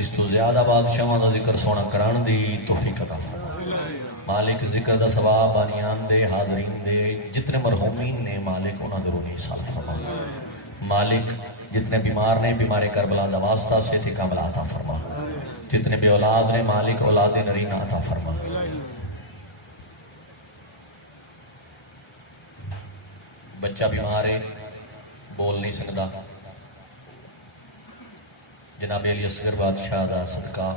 اس تو زیادہ بادشاہاں دا ذکر سونا کران دی توفیق عطا فرما مالک ذکر دا ثواب بانیان دے حاضرین دے جتنے مرحومین نے مالک انہاں دے روح حساب فرما مالک جتنے بیمار نے بیمار کربلا دا واسطہ صحت کاملہ عطا فرما جتنے بھی اولاد نے مالک اولاد نرینہ عطا فرما بچہ بیمار ہے بول نہیں سکتا جناب علی اصغر بادشاہ دا صدقہ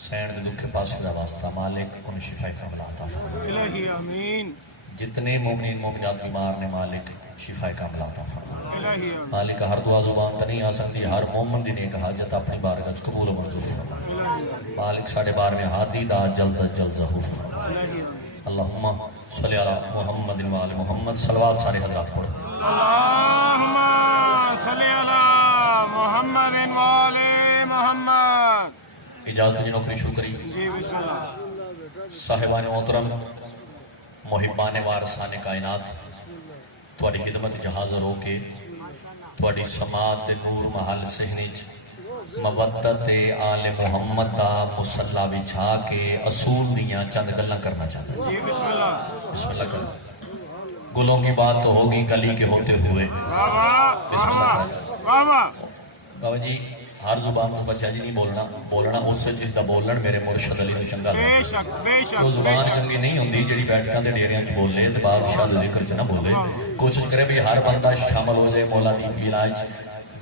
سین دے دکھ پاسے دا واسطہ مالک ان شفا کاملہ عطا فرما الہی آمین جتنے مومنین مومنات بیمار نے مالک شفا کاملہ عطا فرما الہی آمین مالک ہر دعا زبان تے نہیں آ سکتی ہر مومن دی نیک حاجت اپنی بارگاہ وچ قبول و منظور فرما مالک ساڈے 12ویں ہادی دا جلد جلد ظہور فرما اللہم صلی علی محمد و آل محمد صلوات سارے حضرات پڑھو اللہم صلی علی محمد و آل محمد اجازت جی نوکری شروع کری جی بسم اللہ صاحبان محترم محبان وارثان کائنات تواڈی خدمت جہاز رو کے تواڈی سماعت دے نور محل صحنی مودت آل محمد دا مصلا بچھا کے اصول دیاں چند گلاں کرنا چاہتا ہوں جی بسم اللہ بسم اللہ کرو گلوں کی بات تو ہوگی گلی کے ہوتے ہوئے بسم اللہ کرو واہ واہ بابا جی ہر زبان تو بچہ جی نہیں بولنا اس سے جس دا بولن میرے مرشد علی نے چنگا بے لگا شک بے شک تو زبان چنگی نہیں ہوندی جڑی بیٹھکاں دے ڈیریاں چ بولے تے بادشاہ دے ذکر چ نہ بولے کوشش کرے بھی ہر بندہ شامل ہو جائے مولا دی علاج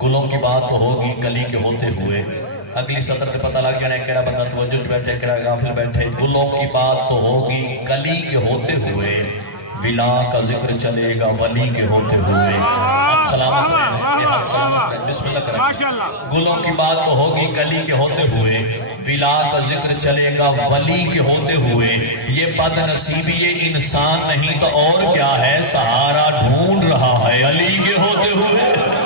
گلوں کی بات تو ہوگی گلی کے ہوتے ہوئے اگلی سطر تے پتہ لگ جانا ہے کیڑا بندہ توجہ چ بیٹھے کیڑا غافل بیٹھے گلوں کی بات تو ہوگی گلی کے ہوتے ہوئے ولا کا ذکر چلے گا ولی کے ہوتے ہوئے سلامت رہے بسم اللہ کریں گلوں کی بات تو ہوگی گلی کے ہوتے ہوئے ولا کا ذکر چلے گا ولی کے ہوتے ہوئے یہ بد نصیبی یہ انسان نہیں تو اور کیا ہے سہارا ڈھونڈ رہا ہے علی کے ہوتے ہوئے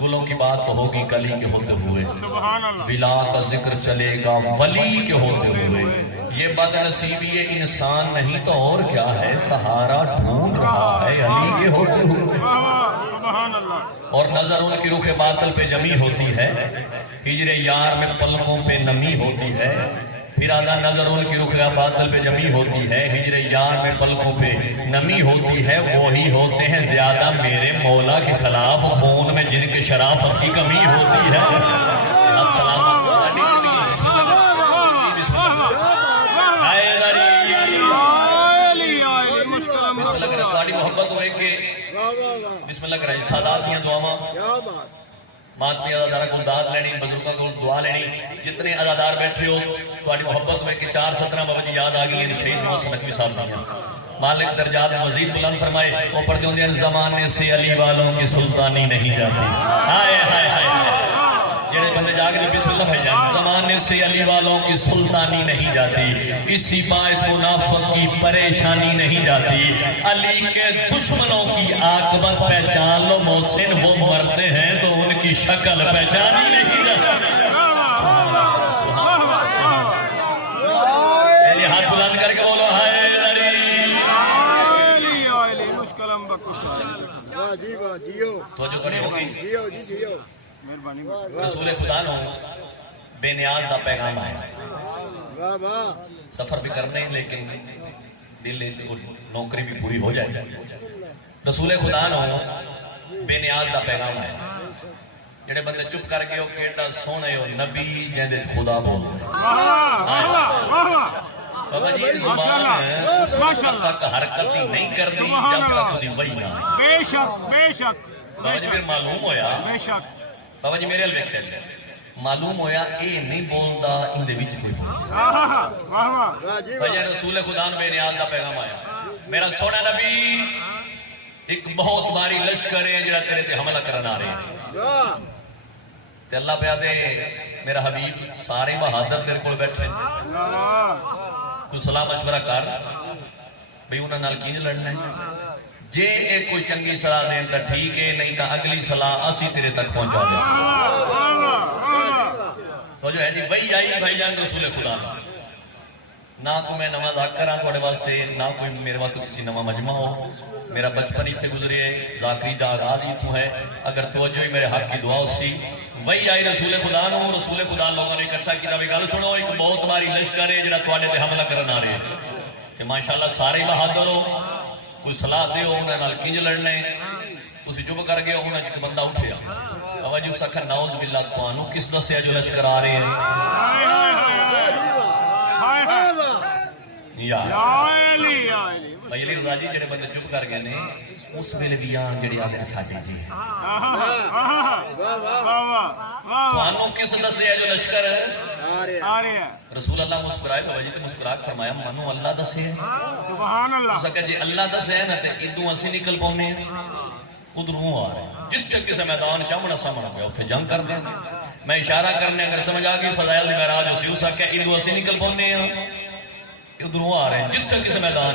گلوں کی بات تو ہوگی گلی کے ہوتے ہوئے ولا کا ذکر چلے گا ولی کے ہوتے ہوئے یہ بد نصیبی یہ انسان نہیں تو اور کیا ہے سہارا ڈھونڈ رہا ہے علی کے ہوتے ہوئے اور نظر ان کی رخ باطل پہ جمی ہوتی ہے ہجر یار میں پلکوں پہ نمی ہوتی ہے پھر آدھا نظر ان کی رخ باطل پہ جمی ہوتی ہے ہجر یار میں پلکوں پہ نمی ہوتی ہے وہی ہوتے ہیں زیادہ میرے مولا کے خلاف خون میں جن کے شرافت کی کمی ہوتی ہے اب سلامت محبت ہوئے کہ بسم اللہ کریں سادات دیاں دعاواں ماتمی ازادارہ کو داد لینی بزرگوں کو دعا لینی جتنے ازادار بیٹھے ہو تواڈی محبت ہوئے کہ 4:17 بجے یاد آ گئی شہید محسن نقوی صاحب دیاں مالک درجات مزید بلند فرمائے اوپر دیوں دے زمانے سے علی والوں کی سلطانی نہیں جاتی ہائے ہائے ہائے جڑے بندے جا کے بسم اللہ بھائی جان زمانے سے علی والوں کی سلطانی نہیں جاتی اسی باعث منافق کی پریشانی نہیں جاتی علی کے دشمنوں کی عاقبت پہچان لو محسن وہ مرتے ہیں تو ان کی شکل پہچانی نہیں جاتی ہاتھ بلند کر کے بولو ہائے توجہ کری ہوگی رسول خدا نو بے نیاز دا پیغام آیا سفر بھی کرنے لیکن دل نوکری بھی پوری ہو جائے رسول خدا نو بے نیاز دا پیغام آیا جڑے بندے چپ کر کے وہ کیڑا سونے ہو نبی جیندے خدا بول رہے بابا جی زبان تک حرکت ہی نہیں کر دی جب تک دی وحی نہ بے شک بے شک بابا جی پھر معلوم ہویا بے شک بابا جی میرے حل میں معلوم ہویا اے نہیں بولدا ان دے وچ کوئی بھائی رسول خدا نے بے نیاز دا پیغام آیا میرا سونا نبی ایک بہت باری لشکر ہے جڑا تیرے تے حملہ کرن آ رہے ہیں تے اللہ پہ دے میرا حبیب سارے بہادر تیرے کول بیٹھے کوئی صلاح مشورہ کر بھئی انہاں نال کی لڑنا ہے جے ایک کوئی چنگی صلاح دین تا ٹھیک ہے نہیں تا اگلی صلاح اسی تیرے تک پہنچا دیں تو جو ہے جی وہی آئی بھائی جان رسول خدا نہ کوئی میں نواں ذاکر ہاں تھوڑے واسطے، نہ کوئی میرے واسطے کسی نواں مجمع ہو. میرا بچپن اتنے گزرے ہے، ذاکری دا آغاز اتوں ہے. اگر توجہ ہی میرے حق کی دعا سی وہی آئی رسول خدا نو، رسول خدا لوگوں نے اکٹھا کیا. بھی گل سنو، ایک بہت باری لشکر ہے جہاں تھوڑے تے حملہ کرنے آ رہے ہیں، ماشاءاللہ سارے بہادر ہو. کوئی صلاح دیو انہوں نے کنج لڑنا ہے، تسی چپ کر گئے ہو. انہوں نے بندہ اٹھیا توجہ سکھا، نعوذ باللہ تانوں کس دسیا جو لشکر آ رہے ہیں؟ یا بھائی علی رضا جی جڑے بندے چپ کر گئے نے اس ویلے بھی آن جڑی آ گئے ساڈے جی تانوں کس دسیا جو لشکر آ رہے ہیں؟ رسول اللہ مسکرائے بابا جی تے مسکرا کے فرمایا منو اللہ دسے. سبحان اللہ. اس کہ جی اللہ دسے نا تے ادوں اسی نکل پاؤنے ادھروں آ رہے ہیں. جتھے کسی میدان چامنا سامنا پیا اتنے جنگ کر دیں. میں اشارہ کرنے اگر سمجھ آ گئی فضائل دی معراج اسی اس کہ ادوں اسی نکل پاؤنے ہیں ادھروں آ رہے ہیں. جتھے کسی میدان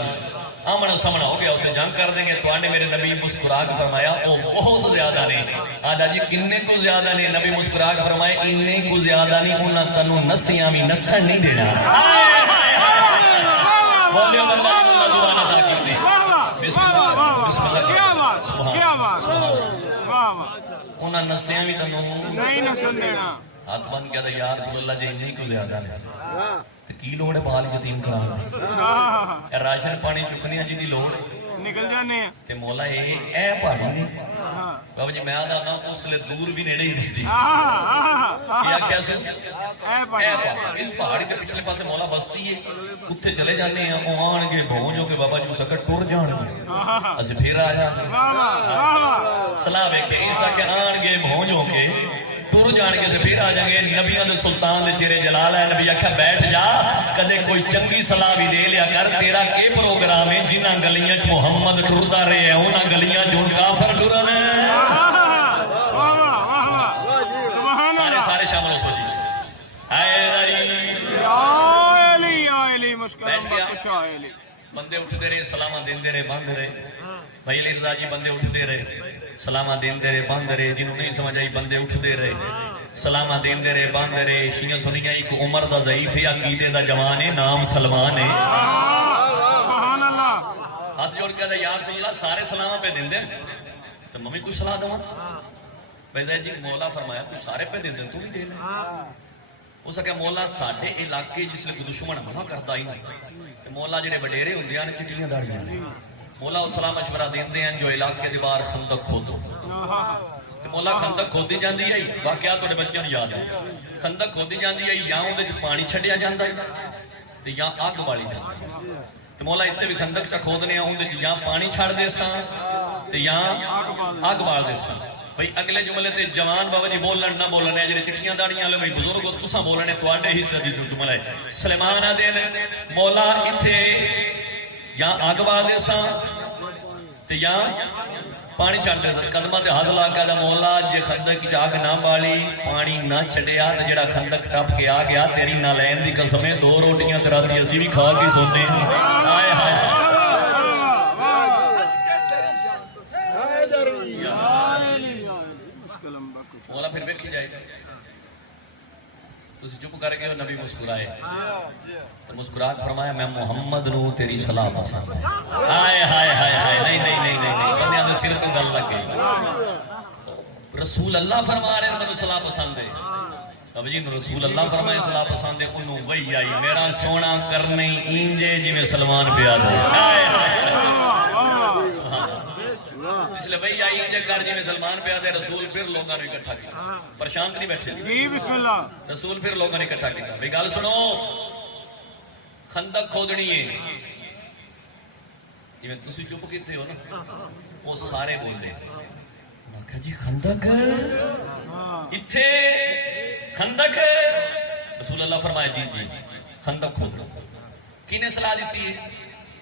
آمنا سامنا ہو گیا اتنے جنگ کر دیں گے. تو میرے نبی مسکرا کے فرمایا وہ بہت زیادہ نے. آجا جی کنے کو زیادہ نے؟ نبی مسکرا کے فرمائے انے کو زیادہ نہیں، انہاں تنوں نسیاں بھی نسن نہیں دینا. بولے بندہ اللہ زبان عطا کیتے. بسم اللہ بسم اللہ سبحان انہاں نسیاں بھی تنوں نہیں نسن دینا. ہاتھ بند کیا تھا یا رسول اللہ جی انہی کو زیادہ نے تو کی لوڑ ہے بال یتیم کران؟ راشن پانی چکنے جی دی لوڑ نکل جانے ہیں تے مولا اے پہاڑی نے بابا جی میں آدھا اس لئے دور بھی نیڑے ہی دستی. کیا کیسے اس پہاڑی کے پچھلے پاسے مولا بستی ہے، اتھے چلے جانے ہیں. وہ آن گے بہن جو کہ بابا جی سکٹ ٹور جان گے اسے پھر آ جانے صلاح بیکھے عیسیٰ کے آن گے بہن جو کہ ٹور جان گے پھر آ جائیں گے. نبیوں دے سلطان دے چہرے جلال ہے. نبی آکھا بیٹھ جا کدے کوئی چنگی صلاح بھی دے لیا کر. تیرا کے پروگرام ہے جنہاں گلیاں چ محمد ٹردا رہے ہیں انہاں گلیاں چ ہن کافر ٹرن ہیں. سارے سارے شامل ہو جی. بندے اٹھتے رہے سلامہ دیندے رہے بند رہے. بھائی علی رضا جی بندے اٹھتے رہے سلامہ دیندے رہے بند رہے. جنہوں نہیں سمجھ آئی بندے اٹھتے رہے سلامہ دیندے رہے بند رہے. شیعہ سنیاں ایک عمر دا ضعیف ہے عقیدے دا جوان ہے نام سلمان ہے. ہاتھ جوڑ کے یا رسول اللہ سارے سلامہ پہ دیندے تو ممی کچھ صلاح دوں. بھائی جی مولا فرمایا کچھ سارے پہ دیندے تو بھی دے لیں. اس کہ مولا ساڈے علاقے جس لئے دشمن بہا کرتا ہی نہیں. مولا جڑے وڈیرے ہوندے ہیں چٹیاں داڑیاں مولا اس سلام مشورہ دیندے ہیں جو علاقے دی باہر خندق کھودو. مولا خندق کھودی جاندی ہے واقعات تھوڑے بچوں نے یاد ہے. خندق کھودی جاندی ہے یا اودے وچ پانی چھڈیا جاندا ہے تے یا اگ بالی جاندی ہے. تے مولا اتنے بھی خندق چا کھودنے ہیں اودے وچ یا پانی چھڑ دے ساں تے یا اگ بال دے ساں. بھئی اگلے جملے تے جوان بابا جی بولن نہ بولن ہے جڑے چٹیاں داڑیاں والے بھئی بزرگ تساں بولنے تواڈے حصے دی جملہ ہے. سلیمان دے مولا ایتھے یا اگ بال دے ساں تے یا پانی چھڑ دے. قدمہ تے ہاتھ لا کے مولا جے خندق کی اگ نہ بالی پانی نہ چھڈیا تے جڑا خندق ٹپ کے آ گیا تیری نہ لین دی قسم ہے 2 روٹیاں تے راتی اسی بھی کھا کے سوتے. ہائے ہائے مولا پھر ویکھی جائے گا. تسی چپ کر کے نبی مسکرائے تو مسکرا کے فرمایا میں محمد نو تیری صلاح پسند ہے. ہائے ہائے ہائے ہائے نہیں نہیں نہیں نہیں بندیاں دے سر تے گل لگ گئی. رسول اللہ فرما رہے ہیں مجھے صلاح پسند ہے. اب جی رسول اللہ فرمائے صلاح پسند ہے انہوں وہی آئی میرا سونا کرنے اینجے جی میں سلمان پہ آدھے. ہائے ہائے اس لئے بھئی آئی انجے کر جی میں سلمان پہ آدھے. رسول پھر لوگاں نے اکٹھا کیا. پریشان نہیں بیٹھے جی بسم اللہ. رسول پھر لوگاں نے اکٹھا کیا. بھئی گل سنو خندق کھودنی ہے جی میں تسی چپ کیتے ہو نا وہ سارے بول دے. کہا جی خندق اتھے خندق رسول اللہ فرمایا جی جی خندق کھود دو. کینے صلاح دیتی ہے؟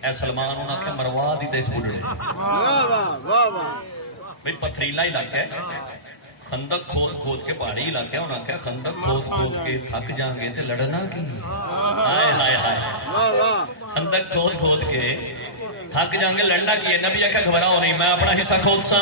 اے سلمان انہوں نے مروا دی دیس بڑھڑے. بھئی پتھریلا علاقہ ہے خندق کھود کے پہاڑی علاقہ ہے. انہوں نے خندق کھود کے تھک جائیں گے تے لڑنا کی. ہائے ہائے ہائے خندق کھود کے تھک جائیں گے لڑنا کی ہے. نبی آکھا گھبراؤ نہیں میں اپنا حصہ کھود سا.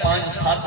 5-7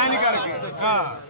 ਐਂ ਨਹੀਂ ਕਰਕੇ ਹਾਂ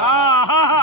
ਹਾਂ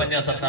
5-7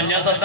5-7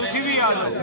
ਤੁਸੀਂ ਵੀ ਆ ਜਾਓ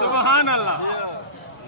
ਸੁਭਾਨ ਅੱਲਾਹ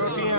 ਰੋਟੀਆਂ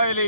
ਆਲੀ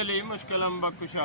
ਆਲੀ ਮੁਸ਼ਕਲਮ ਬਖਸ਼ਾ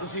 ਤੁਸੀਂ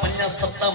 5-7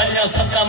5-7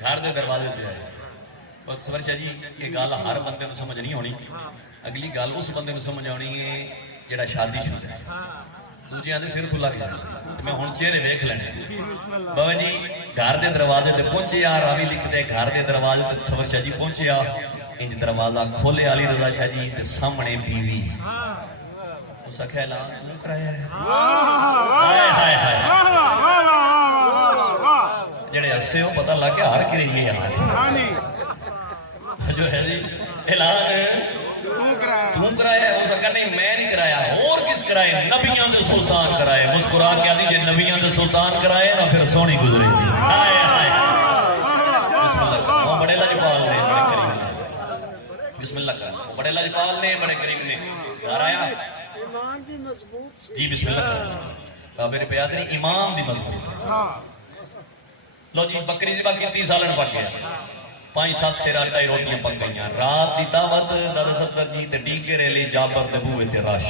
گھر دے دروازے تے آئے بس سور شاہ جی یہ گل ہر بندے کو سمجھ نہیں ہونی اگلی گل اس بندے کو سمجھ آنی ہے جڑا شادی شدہ ہے دوجیاں دے سر تو لگ جانا میں ہن چہرے ویکھ لینے بابا جی گھر دے دروازے تے پہنچے آ راوی لکھدے گھر دے دروازے تے سور شاہ جی پہنچے آ انج دروازہ کھولے علی رضا شاہ جی تے سامنے بیوی اس آخیا اعلان کیوں کرایا ہے ہائے ہائے ہائے جڑے ہسے ہو پتہ لگ گیا ہر کے یہ حال جو ہے جی اعلان تم کرایا ہو سکا نہیں میں نہیں کرایا اور کس کرائے نبیوں دے سلطان کرائے مسکرا کے آدھی جی نبیوں دے سلطان کرائے نا پھر سونی گزرے تھی ہائے ہائے بسم اللہ وہ بڑے لاجپال نے بڑے کریم نے بسم اللہ کر وہ بڑے لاجپال نے بڑے کریم نے گھر آیا جی بسم اللہ کر میرے پیاد نہیں امام دی مضبوط ہے لو جی بکری ذبح کی سالن پک گیا 5-7 سے رات آئی روٹیاں پک گئیاں رات دی دعوت دادا صدر جی تے ڈیگے ریلی جابر دے بوئے تے رش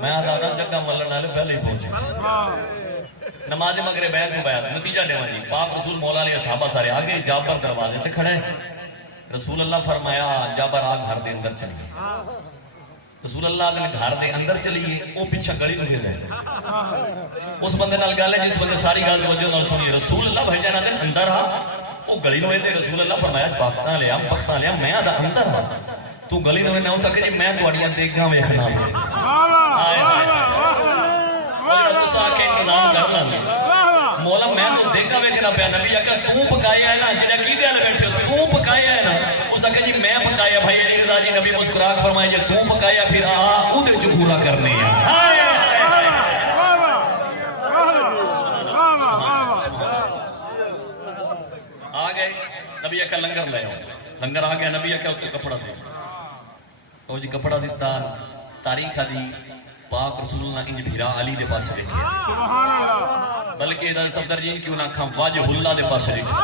میں آدھا نا جگہ ملن والے پہلے ہی پہنچے نماز مغرب بیعت تو بیعت نتیجہ دیواں جی پاک رسول مولا علیہ صحابہ سارے آگے جابر دروازے تے کھڑے رسول اللہ فرمایا جابر آ گھر دے اندر چلیے رسول اللہ نے گھر دے اندر چلیے وہ پیچھے گلی لگے رہے اس بندے نال گل ہے جس بندے ساری گل توجہ نال سنی رسول اللہ بھائی جانا دے اندر آ وہ گلی نوے تے رسول اللہ فرمایا بختاں لیا میں آدھا اندر آ تو گلی نوے نہ ہو سکے جی میں تواڈیاں دیگاں ویکھنا ہائے ہائے وہ تساں آ کے انتظام کر لیں مولا میں تو دیکھا ویکھنا پیا نبی آخر تو پکایا ہے نا جڑا کی دے بیٹھے تو پکایا ہے نا اس آخر جی میں پکایا بھائی علی رضا جی نبی مسکرا کے فرمایا جی تو پکایا پھر آ اودے چ پورا کرنے ہیں آ گئے نبی آخر لنگر لے آؤ لنگر آ گیا نبی آخر اتنے کپڑا دے او جی کپڑا دیتا تاریخ دی پاک رسول اللہ انج بھیرا علی دے پاس دیکھے بلکہ ادھر صدر جی کیوں نہ کھاں واجہ اللہ دے پاس دیکھے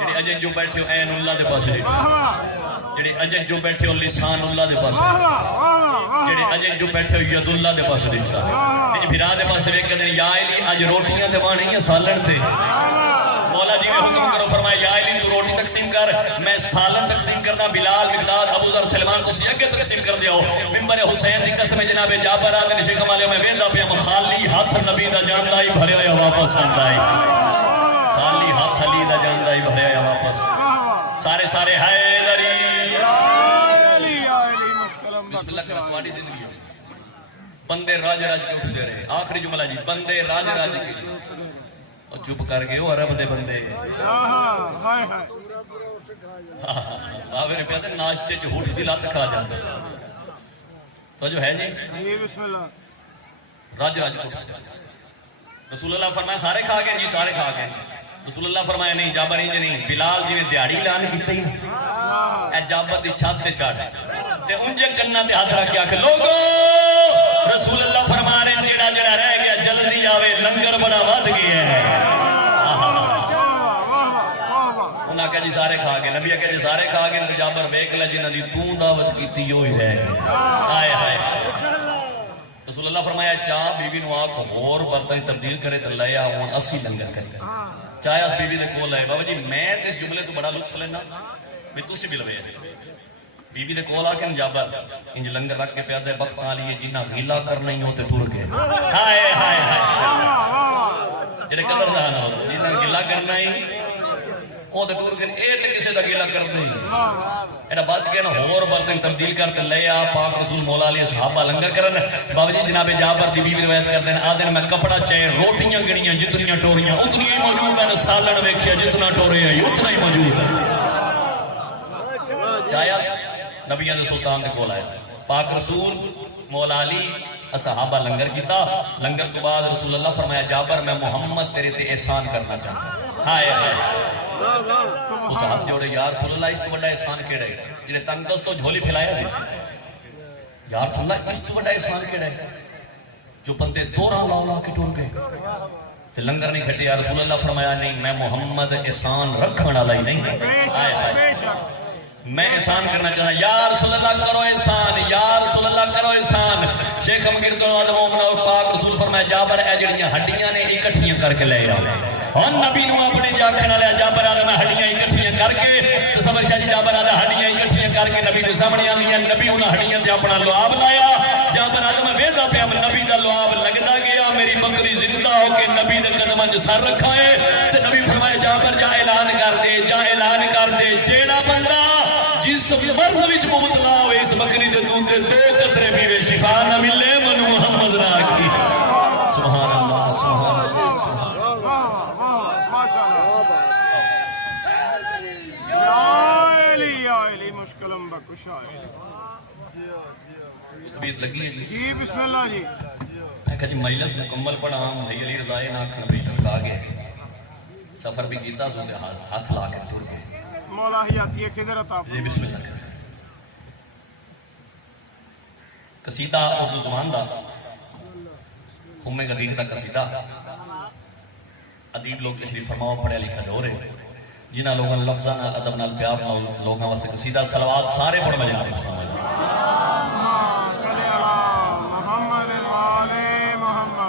جڑے اجن جو بیٹھے ہو عین اللہ دے پاس دیکھے جڑے اجن جو بیٹھے ہو لسان اللہ دے پاس جڑے اجن جو بیٹھے ہو ید اللہ دے پاس دیکھے انج بھیرا دے پاس دیکھے یا علی اج روٹیاں دے وانی ہیں سالن تے مولا جی میں حکم کرو فرمایا یا علی تو روٹی تقسیم کر میں سالن تقسیم کرنا بلال مقداد ابو ذر سلمان کو سیاگے تقسیم کر دیو منبر حسین دی قسم جناب جابر آدھے شیخ مالے میں ویندا پیا خالی ہاتھ نبی دا جاندا ہی بھریا یا واپس آندا ہے خالی ہاتھ علی دا جاندا ہی بھریا یا واپس سارے سارے حیدری بسم اللہ کرو تمہاری زندگی بندے راج راج کے اٹھ دے رہے آخری جملہ جی بندے راج راج کے اور چپ کر گئے ہو عرب دے بندے میرے پیادے ناشتے چ ہوش دی لت کھا جاتے تو جو ہے جی راج راج کو رسول اللہ فرمایا سارے کھا گئے جی سارے کھا گئے رسول اللہ فرمایا نہیں جابر انج نہیں بلال جی نے دیہڑی اعلان کیتا ہی نا اے جابر دی چھت تے چڑھ تے انجے کناں تے ہاتھ رکھ کے آکھے لوگو رسول اللہ فرما رہے ہیں جڑا جڑا رہ گیا جلدی آوے لنگر بڑا ود گیا ہے انہاں کہا جی سارے کھا گئے نبی کہا جی سارے کھا گئے جابر ویکھ لے جنہاں دی تو دعوت کیتی وہی رہ گئے ہائے ہائے رسول اللہ فرمایا چاہ بیوی نو آکھ ہور برتن تبدیل کرے تے لے آ ہن اسی لنگر کرے چاہے اس بیوی دے کول آئے بابا جی میں اس جملے تو بڑا لطف لینا میں تسی بھی لوے بیوی دے کول آ کے جابر انج لنگر رکھ کے پیادے بخت علی جنہ غیلا کرنا ہی ہوتے ٹر گئے ہائے ہائے ہائے جڑے قدردان ہو جنہ غیلا کرنا ہی وہ تے ٹر گئے اے تے کسے دا غیلا کرنا ہی ایڈا بچ گیا نا ہور برتن تبدیل کرتے لے آ پاک رسول مولا علیہ صحابہ لنگر کرن بابا جی جناب جابر دی بیوی روایت کرتے ہیں آدھے میں کپڑا چاہے روٹیاں گڑیاں جتنیاں ٹوریاں اتنی ہی موجود ہیں سالن ویکھیا جتنا ٹورے ہیں اتنا ہی موجود ہے چاہے نبیوں دے سلطان دے کول آئے پاک رسول مولا علی صحابہ لنگر کیتا لنگر تو بعد رسول اللہ فرمایا جابر میں محمد تیرے تے احسان کرنا چاہتا ہائے ہائے اس ہاتھ جوڑے یار رسول اللہ اس تو بڑا احسان کیڑا ہے جڑے تنگ دست تو جھولی پھیلایا دے یار رسول اللہ اس تو بڑا احسان کیڑا ہے جو بندے دورہ لا کے ٹور گئے تے لنگر نہیں کھٹے یا رسول اللہ فرمایا نہیں میں محمد احسان رکھنے والا ہی نہیں ہائے ہائے میں احسان کرنا چاہتا یا رسول اللہ کرو احسان یا رسول اللہ کرو احسان شیخ امگیر تو آدم مومن اور پاک رسول فرمایا فرمایا جابر اے جڑیاں ہڈیاں نے اکٹھیاں کر کے لے آؤ اور نبی نو اپنے جا کھنا لیا جابر آدھا میں ہڈیاں اکٹھیاں کر کے تصور چاہیے جابر آدھا ہڈیاں اکٹھیاں کر کے نبی کے سامنے آ گئی نبی انہاں ہڈیاں سے اپنا لعاب لایا جابر آدھا میں ویدا پیا نبی دا لعاب لگتا گیا میری بکری زندہ ہو کے نبی دے قدماں وچ سر رکھا ہے تے نبی فرمایا جابر جا اعلان کر دے جیڑا بندہ جس مرض وچ مبتلا ہوئے اس بکری دے دودھ دے 2 قطرے پیوے شفا نہ ملے من محمد نہ کی سبحان اللہ سبحان اللہ طبیعت لگی ہے جی بسم اللہ جی میں کہا جی مجلس مکمل پڑھا بھائی علی رضا نہ آکھنا بھی ٹلکا گئے سفر بھی کیتا سو دے ہاتھ لا کے ٹر گئے مولا حیاتی کدھر عطا جی بسم اللہ قصیدہ اردو زبان دا خم قدیم دا قصیدہ ادیب لوگ تشریف فرماؤ پڑھیا لکھا دور ہے جنہاں لوگوں نے لفظاں نال ادب نال پیار نال لوگاں واسطے قصیدہ صلوات سارے پڑھ بجا رہے ہیں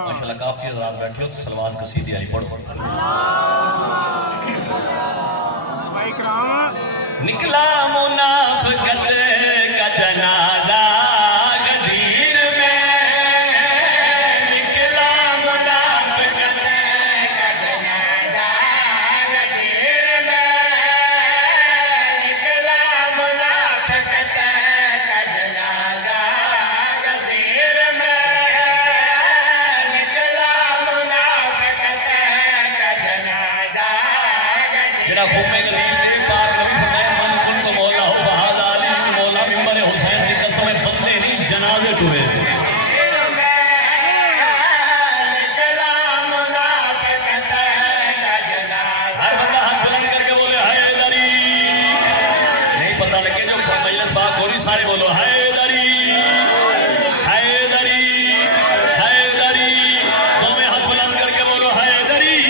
ماشاءاللہ کافی حضرات بیٹھے ہو تو صلوات قصیدے والی پڑھو نکلا منافقت کا جنازہ غدیر میں نکلا منافقت کا جنازہ غدیر میں نکلا منافقت کا جنازہ غدیر میں نکلا منافقت کا جنازہ جڑا خوب میں غدیر جنازے ہوئے ہر بندہ ہاتھ بلند کر کے بولے حیدری نہیں پتہ لگے جو مجلس بات ہو رہی سارے بولو حیدری حیدری حیدری تمہیں ہاتھ بلند کر کے بولو حیدری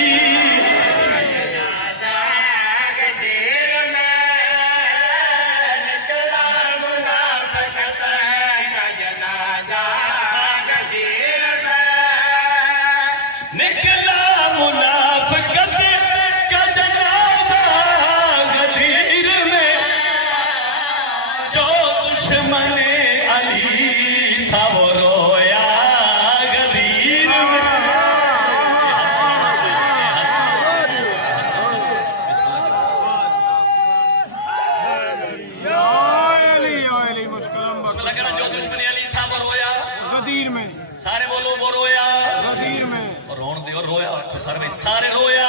سارے رویا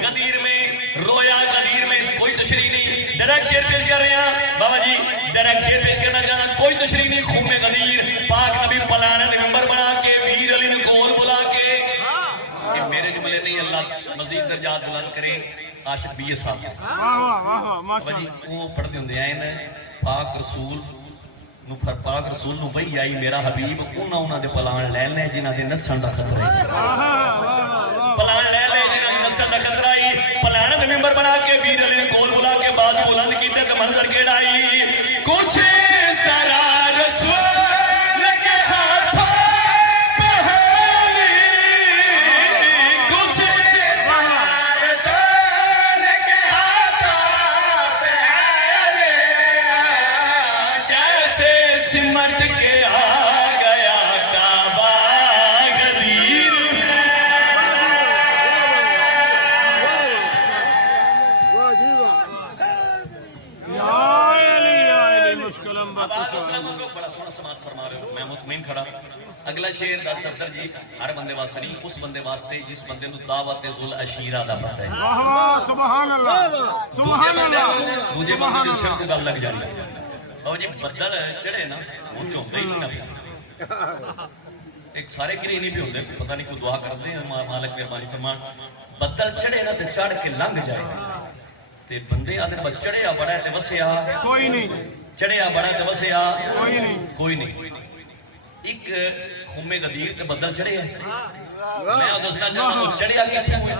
غدیر میں رویا غدیر میں کوئی تشریح نہیں ڈائریکٹ شعر پیش کر رہے ہیں بابا جی ڈائریکٹ شعر پیش کرنا چاہتا کوئی تشریح نہیں خون غدیر پاک نبی پلانے نے ممبر بنا کے ویر علی نے کول بلا کے کہ میرے جملے نہیں اللہ مزید درجات بلند کرے عاشق بی صاحب بابا جی وہ پڑھتے ہوندے آئے نا پاک رسول پاک رسول نو وہی آئی میرا حبیب انہاں دے پلان لے لے جنہاں دے نسل دا خطرہ ہے پلان لے لے جنہاں دے نسل دا خطرہ ہے پلان دے ممبر بنا کے ویر علی نے کول بلا کے باز بلند کیتے تے منظر کیڑا آئی کچھ اس طرح رسول لگے ہاتھوں پہلی کچھ اس طرح رسول لگے ہاتھوں پہلی جیسے سمٹ کے آ گیا کعبہ غدیر بڑا سونا سماعت فرما رہے ہو میں مطمئن کھڑا اگلا شعر دا صفدر جی ہر بندے واسطے نہیں اس بندے واسطے جس بندے نو دعوت ذل عشیرہ دا پتہ ہے سبحان اللہ سبحان اللہ دوجے بندے جو سر کو گل لگ جانی بابا جی بدل چڑھے نا وہ تو ہوتا ہی نہیں نبی ایک سارے کرے نہیں بھی ہوتے پتہ نہیں کوئی دعا کرتے ہیں مالک مہربانی فرمان بدل چڑھے نا تے چڑھ کے لنگ جائے تے بندے آدھے چڑھیا بڑا تے وسیا کوئی نہیں چڑھیا بڑا تے وسیا کوئی نہیں ایک خم غدیر تے بدل چڑھے ہیں میں دسنا چاہتا ہوں چڑھیا کتنے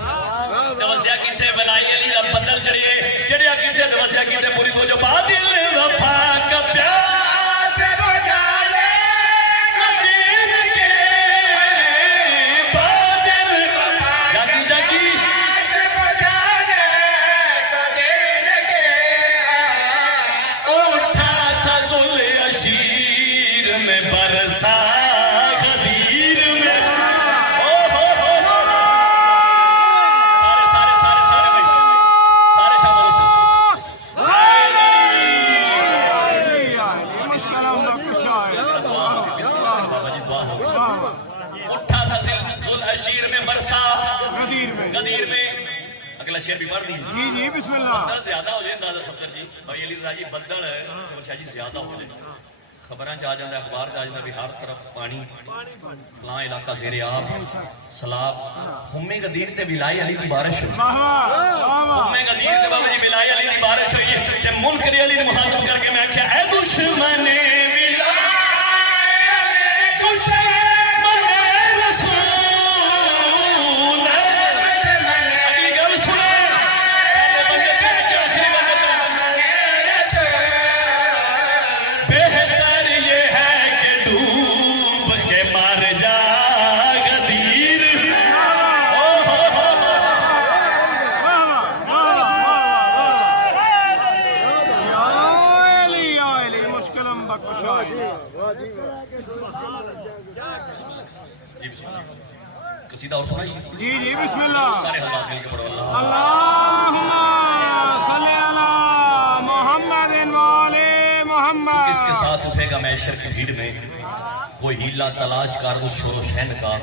وسیا کتنے بلائی علی دا بدل چڑھیے چڑھیا کتنے وسیا کتنے پوری تو جو بادل وفا کا پیار سے بجا لے غدیر کے برسا غدیر میں سارے بھائی سارے شامل ہو بابا جی دعا ہو اٹھا تھا ذل اشیر میں برسا غدیر میں اگلا شعر بھی پڑھ دیجیے جی جی بسم اللہ بدل زیادہ ہو جائے دادا صفدر جی بھائی علی رضا جی بدل شمر شاہ جی زیادہ ہو جائے خبراں چ آ جاتا ہے اخبار چ آ جاتا بھی ہر طرف پانی فلاں علاقہ زیر آب سیلاب خم غدیر تے ولائے علی دی بارش ہوئی خم غدیر تے بابا جی ولائے علی دی بارش ہوئی تے منکر علی نے مخاطب کر کے میں کہا اے دشمن قصیدہ اور سنائیے جی جی بسم اللہ سارے حضرات مل کے پڑھو اللہم صلی علی محمد والے محمد کس کے ساتھ اٹھے گا محشر کی بھیڑ میں کوئی ہیلا تلاش کر اس شور و شہن کا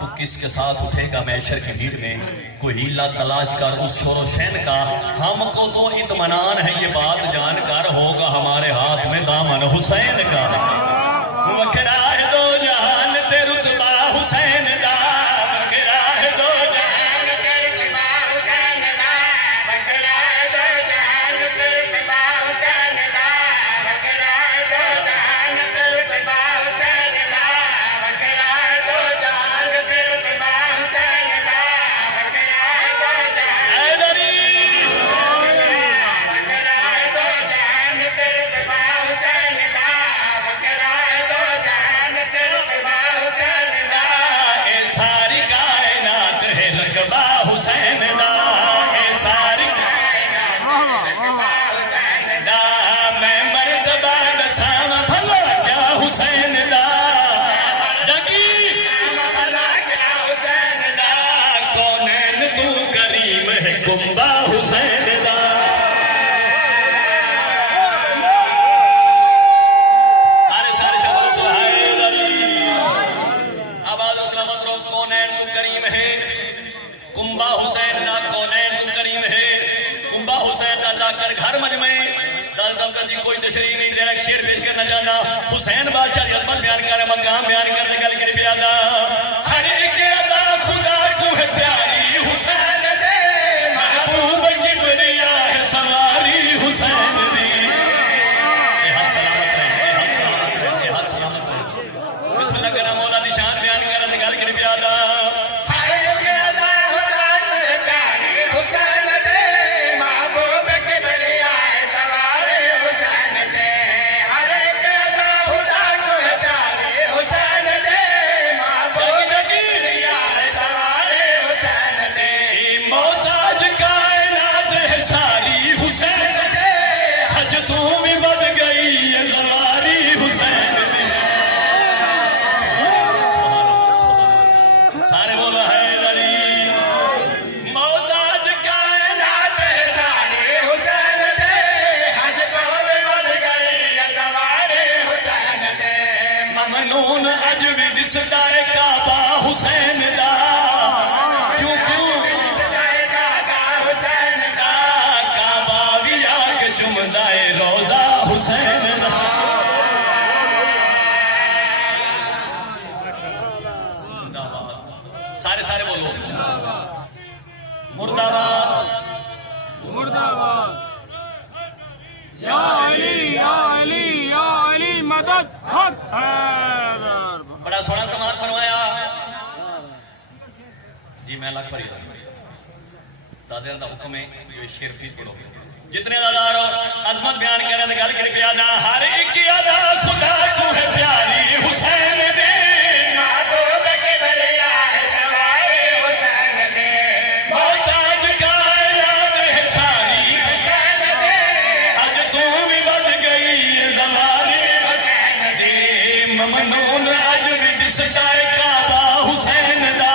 تو کس کے ساتھ اٹھے گا محشر کی بھیڑ میں کوئی ہیلا تلاش کر اس شور و شہن کا ہم کو تو اطمینان ہے یہ بات جان کر ہوگا ہمارے ہاتھ میں دامن حسین کا وکرا ہے دو جہان تے رتبہ حسین دا وکرا ہے دو جہان تے رتبہ حسین دا وکرا ہے دو جہان تے رتبہ حسین دا وکرا ہے دو جہان تے رتبہ حسین دا وکرا ہے دو جہان تے رتبہ حسین دا وکرا ہے دو جہان حیدری وکرا ہے دو جہان تے رتبہ حسین دا وکرا ہے دو جہان تے رتبہ حسین دا اے ساری کائنات ہے رقبہ حسین دا اے ساری کائنات ہے رقبہ حسین دا میں مرتبہ دساں بھلا کیا حسین دا جگی بھلا کیا حسین دا کونین تو کریم ہے کنبہ حسین دا سارے شامل سہیل علی آباد و سلامت رو کونین تو کریم ہے کنبہ حسین دا کونین تو کریم ہے کنبہ حسین دا جا کر گھر مجمع دادا جی کوئی تشریح نہیں دے رہا شعر پیش کرنا چاہتا حسین بادشاہ دی عظمت بیان کر مقام بیان کرنے گل کی پیادا ہر ایک ادا خدا کو ہے پیاری حسین دے محبوب کبریا ہے سواری حسین دی اے حق سلامت رہے اے حق سلامت رہے اے حق سلامت رہے بسم اللہ کرنا مولا نشان بیان کرنے گل کی پیادا ہر ایک ادا خدا کو ہے پیاری حسین دے محبوب کبریا ہے سواری حسین دے ہر ایک ادا خدا کو ہے پیاری حسین دے محبوب کبریا ہے سواری حسین دے محتاج کائنات ہے ساری حسین دے حج تو بھی بد گئی ہے سواری حسین دے سارے بولو حیدر علی محتاج کائنات ہے ساری حسین دے حج تو بھی بد گئی ہے سواری حسین دے ممنون اج بھی دسدائے کعبہ حسین دا کیوں دسدائے کعبہ حسین دا کعبہ بھی آ کے چمدائے روزہ حسین دا سارے بولو مرد آباد مرد آباد یا علی یا علی یا علی مدد حق حیدر بڑا سونا سماعت فرمایا جی میں لاکھ پڑھی دادے دا حکم ہے یہ شعر پھر پڑھو جتنے دادار اور عظمت بیان کر رہے تھے گل کر پیادا ہر ایک ادا خدا کو ہے پیاری حسین دے محبوب کبریا ہے سواری حسین دے محتاج کائنات ہے ساری حسین دے حج تو بھی بد گئی ہے سواری حسین دے ممنون ممنون اج بھی دس جائے کعبہ حسین دا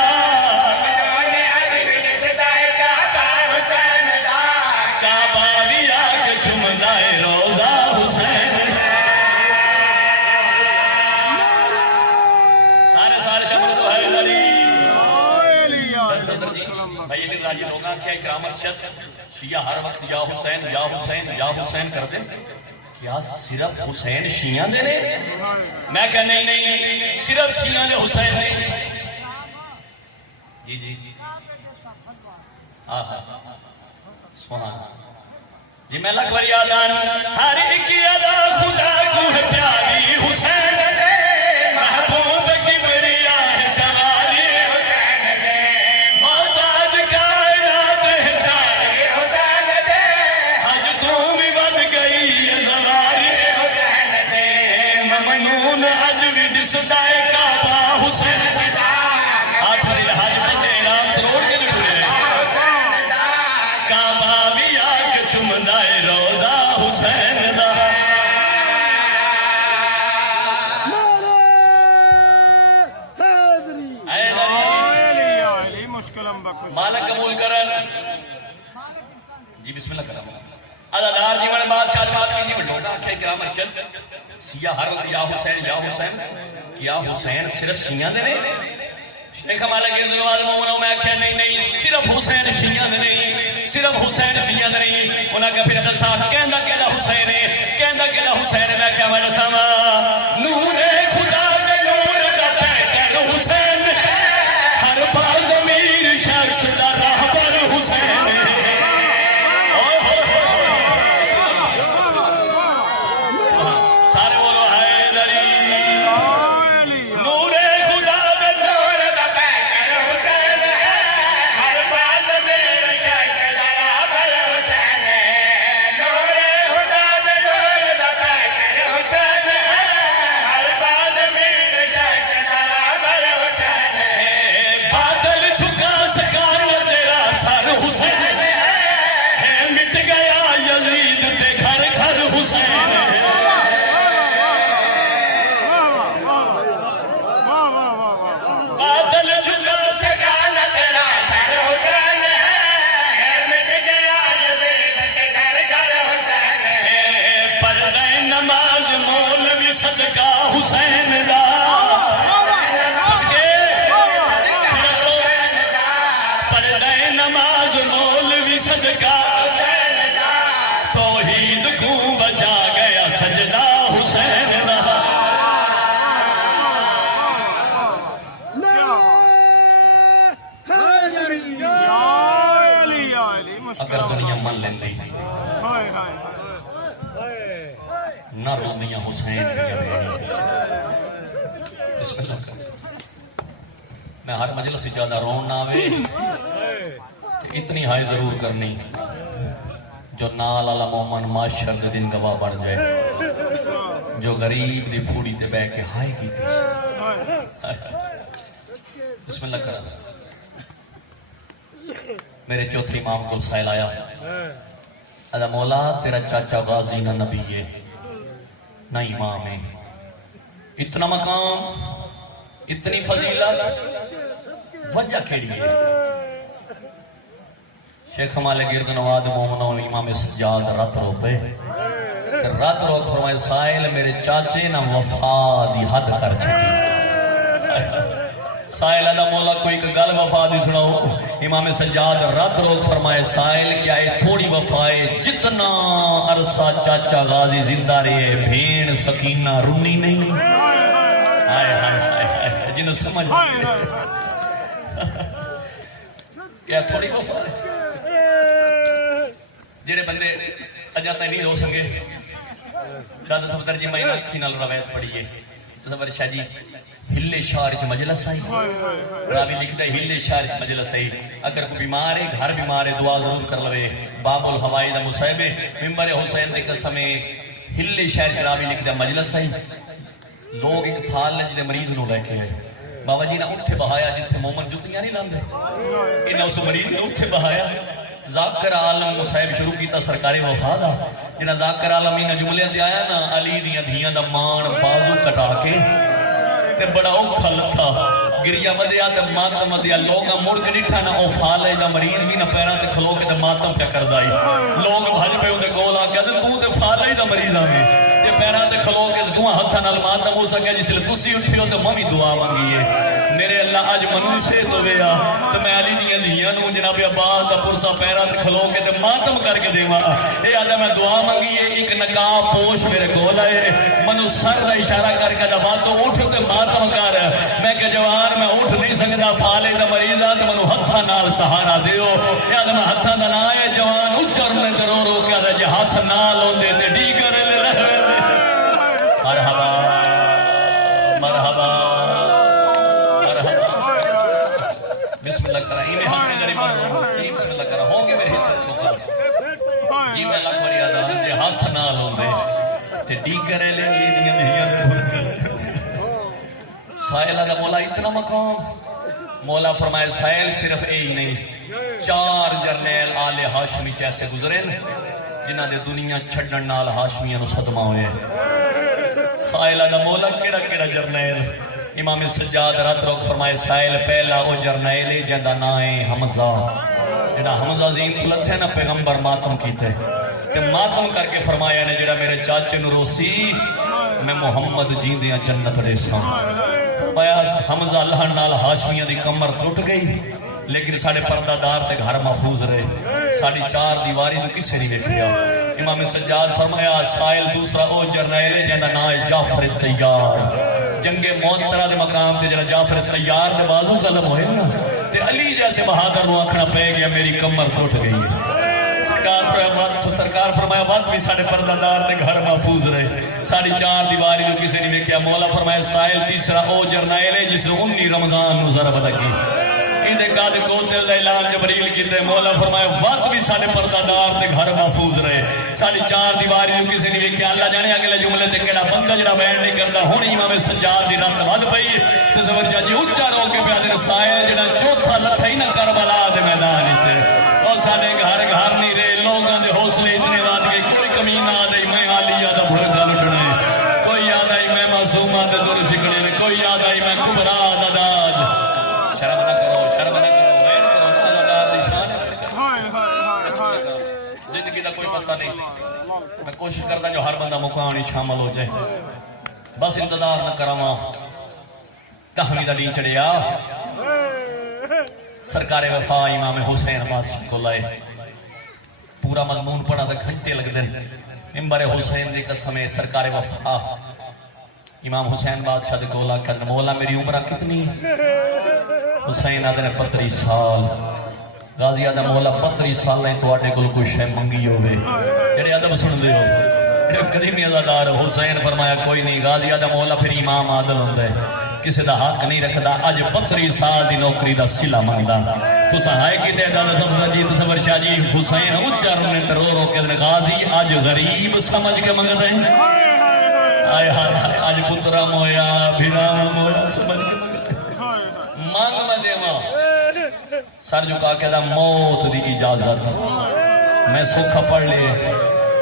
کعبہ بھی آ کے چمدا ہے روضہ حسین سارے شبر سہیل علی بھائی علی راجی لوگ آنکھیں اکرام ارشد شیعہ ہر وقت یا حسین یا حسین یا حسین کر دیں کیا صرف حسین شیعہ دے نے میں کہا نہیں صرف شیعہ دے حسین نہیں جی سبحان جی میں لکھ بری آدان ہر ایک ادا خدا کو ہے پیاری حسین دے محبوب کی بری آہ جواری حسین دے محتاج کائنات ہے سارے حسین دے حج تو بھی بن گئی زواری حسین دے ممنون اج بھی دس جائے کعبہ حسین آٹھ والی حج بندے رام کروڑ کے نکلے کعبہ بھی آ کے چمدا ہے روضہ حسین دا مالک قبول کرن جی بسم اللہ کرم عزادار جیون بادشاہ بات کی جی بڑھوٹا آکھے کرام ارشد شیعہ ہر وقت یا حسین کیا حسین صرف شیعہ دے نہیں شیخ مالک ارزوال مومنوں میں آکھے نہیں صرف حسین شیعہ دے نہیں صرف حسین شیعہ دے نہیں انہاں کا پھر عبدالساہ کہندہ حسین ہے میں کیا میں نسامہ نور خدا میں نور دا پیکر حسین ہر باز امیر شخص دا رہبر حسین سارے بولو حیدری نور خدا میں نور دا پیکر حسین ہر باز امیر شخص دا رہبر حسین نور خدا میں نور دا پیکر حسین ہر باز امیر شخص دا رہبر حسین بادل جھکا سکار تیرا سر حسین ہے مٹ گیا یزید تے گھر گھر حسین بادل جھکا سکار تیرا سر حسین ہے مٹ گیا یزید تے گھر گھر حسین پردہ نماز مولوی صدقہ حسین دا نماز مولوی صدقہ توحید کو بجا گیا سجدہ حسین دا اگر دنیا من لیندی نہ روندیاں حسین کی بسم اللہ کر میں ہر مجلس سے زیادہ رون نہ آوے اتنی ہائے ضرور کرنی جو نال آلا مومن معاشر دے دن گواہ بڑھ جائے جو غریب دی پھوڑی تے بے کے ہائے کی تھی بسم اللہ کرا میرے چوتھری امام کو سائل آیا ادا مولا تیرا چاچا غازی نہ نبی ہے نہ امام ہے اتنا مقام اتنی فضیلت وجہ کیڑی ہے شیخ ہمالے گرد نواد مومنوں امام سجاد رات رو پہ رات رو فرمائے سائل میرے چاچے نہ وفا دی حد کر چھٹی سائل اللہ مولا کوئی گل وفا دی سناؤ امام سجاد رات رو فرمائے سائل کیا ہے تھوڑی وفائے جتنا عرصہ چاچا غازی زندہ رہے بھین سکینہ رنی نہیں آئے جنہوں سمجھ کیا تھوڑی وفا ہے جڑے بندے اجاتا نہیں ہو سکے دادا صفدر جی میں اکھی نال روایت پڑھیے صفدر شاہ جی ہلے شہر چ مجلس آئی راوی لکھتا ہے ہلے شہر چ مجلس آئی اگر کوئی بیمار ہے گھر بیمار ہے دعا ضرور کر لوے باب الحوائی دا مصیب ممبر حسین دے قسم ہلے شہر چ راوی لکھتا ہے مجلس آئی لوگ ایک تھال نے جنہیں مریض نو لے کے آئے بابا جی نے اتھے بہایا جتھے مومن جتیاں نہیں لاندے انہیں اس مریض نے اتھے بہایا ذاکر عالم مصیب شروع کیتا سرکاری وفا دا جنہ ذاکر عالم انہیں جملے دے آیا نا علی دیاں دھیاں دا مان بازو کٹا کے تے بڑا اوکھا لتھا گریا ودیا تے ماتم ودیا لوگ مڑ کے ڈٹھا نہ او فالے دا مریض بھی نہ پیراں تے کھلو کے تے ماتم پیا کردا اے لوگ بھج پے اودے کول آ کے تو تے فالے دا مریض آویں تے پیراں تے کھلو کے دواں ہتھاں نال ماتم ہو سکے جس لے تسی اٹھیو تے میں بھی دعا منگی ہے میرے اللہ اج منوں سے ہویا تے میں علی دیاں دھیاں نوں جناب عباس دا پرسا پیراں تے کھلو کے تے ماتم کر کے دیواں اے آج میں دعا منگی ہے ایک نقاب پوش میرے کول آئے منو سر دا اشارہ کر کے دبا تو اٹھ تے ماتم کر میں کہ جوان میں اٹھ نہیں سکدا فالے دا مریض آ تے منو ہتھاں نال سہارا دیو یا میں ہتھاں دا نام ہے جوان اچر نے ضرور رو کے جے ہاتھ نال ہوندے تے ڈیگر لے رہے مرحبا مرحبا مرحبا بسم اللہ کرائیں ہم نے غریب بسم اللہ کرا ہوں گے میرے حصے سے جی میں لکھ بری آدھا جے ہاتھ نال ہوندے تے ڈیگر لے لیدیاں دھیاں سائلہ دا مولا اتنا مقام مولا فرمائے سائل صرف ایک نہیں 4 جرنیل آل ہاشمی کیسے گزرے جنہ دے دنیا چھڑن نال ہاشمیاں نو صدمہ ہوئے سائلہ دا مولا کیڑا کیڑا جرنیل امام سجاد رات روک فرمائے سائل پہلا او جرنیل جندہ نائے حمزہ جنہ حمزہ عظیم طلت ہے نا پیغمبر ماتم کیتے کہ ماتم کر کے فرمایا نے جڑا میرے چاچے نو روسی میں محمد جیندیاں جنت دے ساں فرمایا حمزہ اللہ نال ہاشمیاں دی کمر ٹوٹ گئی لیکن ساڑھے پردہ دار تے گھر محفوظ رہے ساڑھی 4 دیواری تو کسے نہیں دیکھیا امام سجاد فرمایا سائل دوسرا او جرنیل جنہ نائے جعفر تیار جنگ معطرہ دے مقام تے جنہ جعفر تیار دے بازو قلم ہوئے نا تے علی جیسے بہادر نو آکھنا پہ گیا میری کمر ٹوٹ گئی ہے سرکار فرمایا وقت بھی ساڑھے پردہ دار تے گھر محفوظ رہے ساڑھی 4 دیواری تو کسے نہیں دیکھیا مولا فرمایا سائل تیسرا او جرنیل ہے جس نے 19 رمضان نو ذرا بدا کی ایندے قاد کوتل دا اعلان جبریل کیتے مولا فرمایا وقت بھی ساڑھے پردہ دار تے گھر محفوظ رہے ساڑھی 4 دیواری تو کسے نہیں دیکھیا اللہ جانے اگلے جملے تے کہڑا بندہ جڑا بیان نہیں کردا ہن امام سجاد دی رات ود پئی تے زبرجا جی اونچا رو کے پیا دے سائل جڑا چوتھا لتھا ہی نہ کربلا دے میدان وچ اور ساڈے گھر گھر نہیں رہے لوگاں دے حوصلے اتنے واد گئے کوئی کمی نہ آ گئی میں عالیہ دا بھڑکا لٹنے کوئی یاد آئی میں معصومہ دے دور سکڑے نے کوئی یاد آئی میں کبرا دا داج شرم نہ کرو رین کرو نا اللہ دی شان ہے زندگی دا کوئی پتہ نہیں میں کوشش کرتا جو ہر بندہ مقام شامل ہو جائے بس انتظار نہ کراواں کہانی دا دین چڑھیا سرکار وفا امام حسین بادشاہ کو لائے پورا مضمون پڑھا تھا گھنٹے لگ دیں ممبر حسین دی قسم سرکار وفا امام حسین بادشاہ کو لا کر مولا میری عمرہ کتنی حسین آدھے 35 سال غازی آدھا مولا 35 سال نہیں تو آٹے کو کوئی شے منگی ہوئے جڑے ادب سن دے ہو قدیمی ازادار حسین فرمایا کوئی نہیں غازی آدھا مولا پھر امام عادل ہوندے کسی دا حق نہیں رکھدا اج 35 سال دی نوکری دا صلہ منگدا تو سہائے کی تعداد سبزہ جی تصور شاہ جی حسین اچر نے رو رو کے غازی اج غریب سمجھ کے منگدا ہے آئے ہائے اج پترا مویا بھیرا مویا سمجھ کے منگدا مانگ میں دیواں سر جھکا کے دا موت دی اجازت میں سوکھا پڑھ لے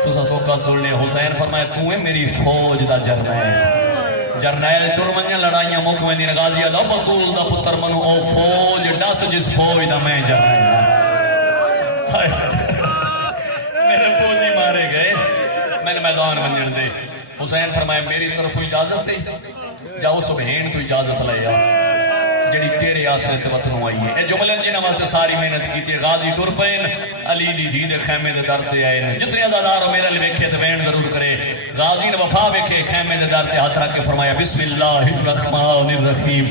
تو سوکھا سن لے حسین فرمایا تو ہے میری فوج دا جرنیل جرنیل ٹرمنیاں لڑائیاں مکمیں دی غازی دا بطول دا پتر منو او فوج ڈس جس فوج دا میں جرنیل میرے فوجی مارے گئے میں نے میدان منجن دے حسین فرمایا میری طرف اجازت ہے جا اس بہن تو اجازت لے آ جڑی تیرے آسرے تے وطنوں آئی ہے اے جملے جنہاں واسطے ساری محنت کیتی غازی ٹر پین علی دی دھی دے خیمے دے در تے آئے جتنے ادادار میرے لیے ویکھے تے وین ضرور کرے غازی نے وفا ویکھے خیمے دے در تے ہاتھ رکھ کے فرمایا بسم اللہ الرحمن الرحیم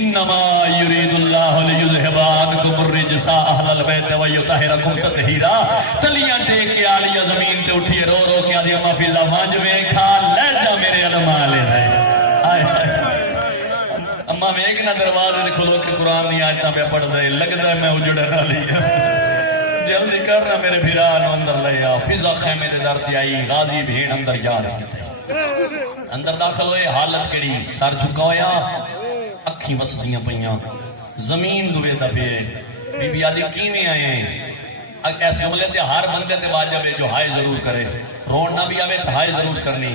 انما یرید اللہ لیذھب عنکم الرجس اہل البیت ویطہرکم تطہیرا تلیاں ٹیک کے عالیہ زمین تے اٹھی رو رو کے آدھی اما فضا وانج ویکھا لے جا میرے علماء لے ہائے ہائے اما میں ایک نہ دروازے دے کھلو کے قرآن نہیں آیتاں میں پڑھ دے لگتا ہے میں اجڑا نہ لیا جلدی کر رہا میرے بھیران اندر لیا فضا خیمے دے در تے آئی غازی بھیڑ اندر جا رہی تھے اندر داخل ہوئے حالت کیڑی سر جھکایا اکھی وسدیاں پئیاں زمین دوے دبے بی بی آدھی کیویں آئے ہیں ایس جملے تے ہر بندے تے واجب ہے جو ہائے ضرور کرے رونا بھی آوے تو ہائے ضرور کرنی